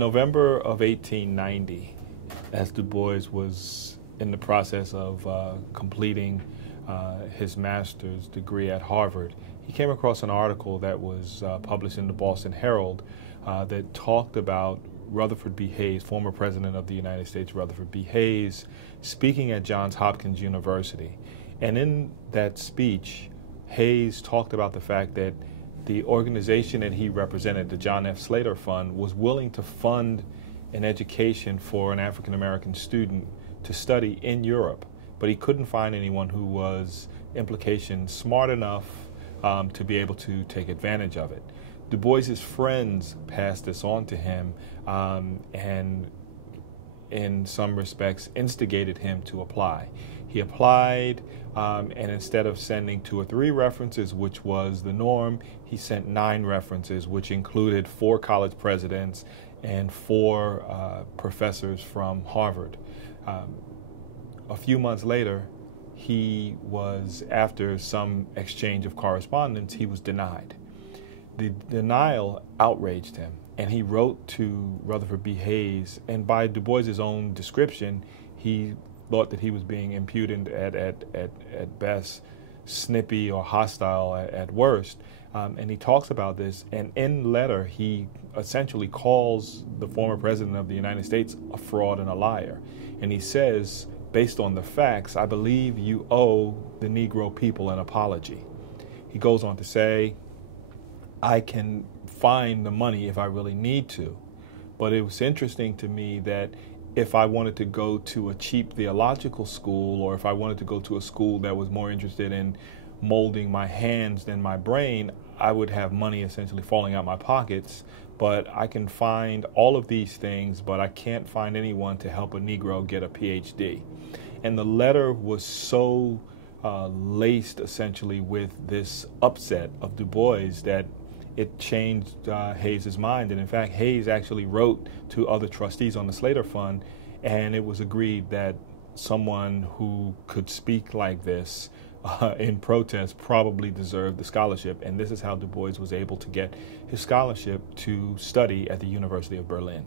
November of 1890, as Du Bois was in the process of completing his master's degree at Harvard, he came across an article that was published in the Boston Herald that talked about Rutherford B. Hayes, former president of the United States, Rutherford B. Hayes, speaking at Johns Hopkins University. And in that speech, Hayes talked about the fact that the organization that he represented, the John F. Slater Fund, was willing to fund an education for an African-American student to study in Europe, but he couldn't find anyone who was, implication, smart enough to be able to take advantage of it. Du Bois's friends passed this on to him and in some respects instigated him to apply. He applied, and instead of sending 2 or 3 references, which was the norm, he sent 9 references, which included 4 college presidents and 4 professors from Harvard. A few months later, he was, after some exchange of correspondence, he was denied. The denial outraged him, and he wrote to Rutherford B. Hayes, and by Du Bois's own description, he thought that he was being impudent at best, snippy or hostile at worst. And he talks about this, and in the letter, he essentially calls the former president of the United States a fraud and a liar. And he says, based on the facts, I believe you owe the Negro people an apology. He goes on to say, I can find the money if I really need to. But it was interesting to me that if I wanted to go to a cheap theological school, or if I wanted to go to a school that was more interested in molding my hands than my brain, I would have money essentially falling out my pockets. But I can find all of these things, but I can't find anyone to help a Negro get a Ph.D. And the letter was so laced essentially with this upset of Du Bois that it changed Hayes' mind. And in fact, Hayes actually wrote to other trustees on the Slater Fund, and it was agreed that someone who could speak like this in protest probably deserved the scholarship. And this is how Du Bois was able to get his scholarship to study at the University of Berlin.